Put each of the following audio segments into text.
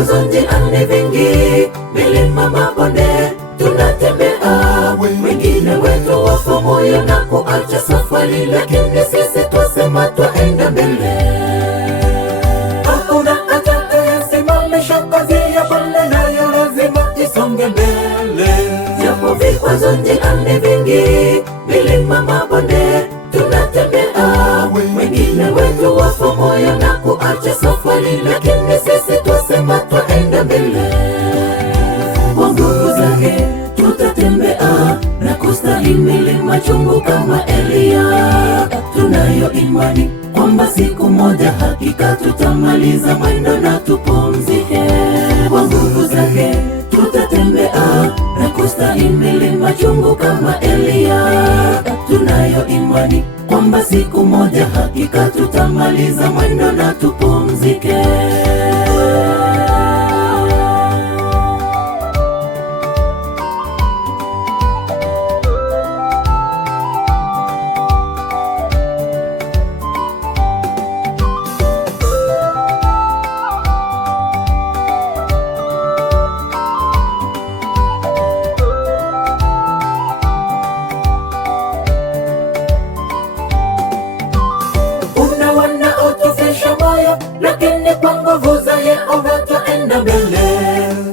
vikwazo njiani vingi, milima, mabonde tunatembea. Wengine wetu wafa moyo na kuacha safari, lakini sisi twasema twaenda mbele. Hakuna atakayesimamisha kazi ya Bwana, nayo lazima isonge mbele. Japo vikwazo njiani vingi, milima, mabonde tunatembea. Wengine wetu wafa moyo na kuacha safari, lakini sisi twasema twaenda mbele. Kwa nguvu zake tutatembea na kustahimili machungu kama Elia. Tunayo imani kwamba siku moja hakika tutamaliza mwendo na tupumzike. Kwa nguvu zake tutatembea na kustahimili machungu kama Elia. Tunayo imani kwamba siku moja hakika tutamaliza mwendo na tupumzike. Lakini kwa nguvu za Yehova twaenda mbele.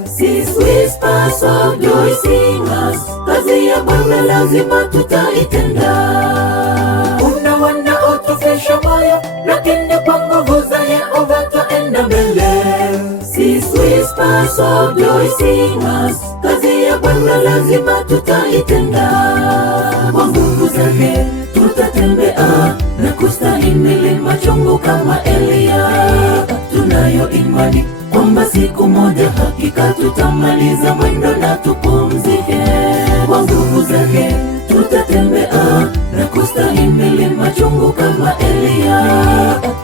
Sisi Whispers of Joy Singers, kazi ya Bwana lazima tutaitenda. Kuna wanaotufisha moyo, lakini kwa nguvu za Yehova twaenda mbele. Sisi Whispers of Joy Singers, kazi ya Bwana lazima tutaitenda. Kwa nguvu zake tutatembea na kustahimili machungu kama Elia. Tunayo imani kwamba siku moja hakika tutamaliza mwendo na tupumzike. Kwa nguvu zake tutatembea na kustahimili machungu kama Elia.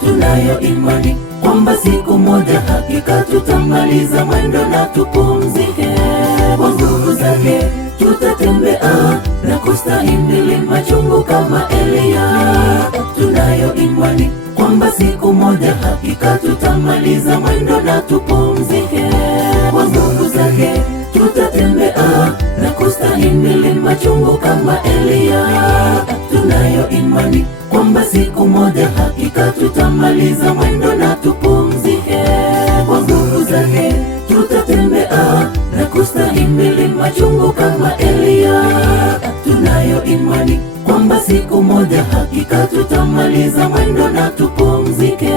Tunayo imani kwamba siku moja hakika tutamaliza mwendo na tupumzike. Kwa nguvu zake tutatembea na kustahimili machungu kama Elia. Tunayo imani kwamba siku moja hakika tutamaliza mwendo na tupumzike. Kwa nguvu zake tutatembea na kustahimili machungu kama Elia. Tunayo imani kwamba siku moja hakika tutamaliza mwendo na tupumzike. Kwa nguvu zake tutatembea na kustahimili machungu kama Elia. Tunayo imani kwamba siku moja hakika tutamaliza mwendo na tupumzike.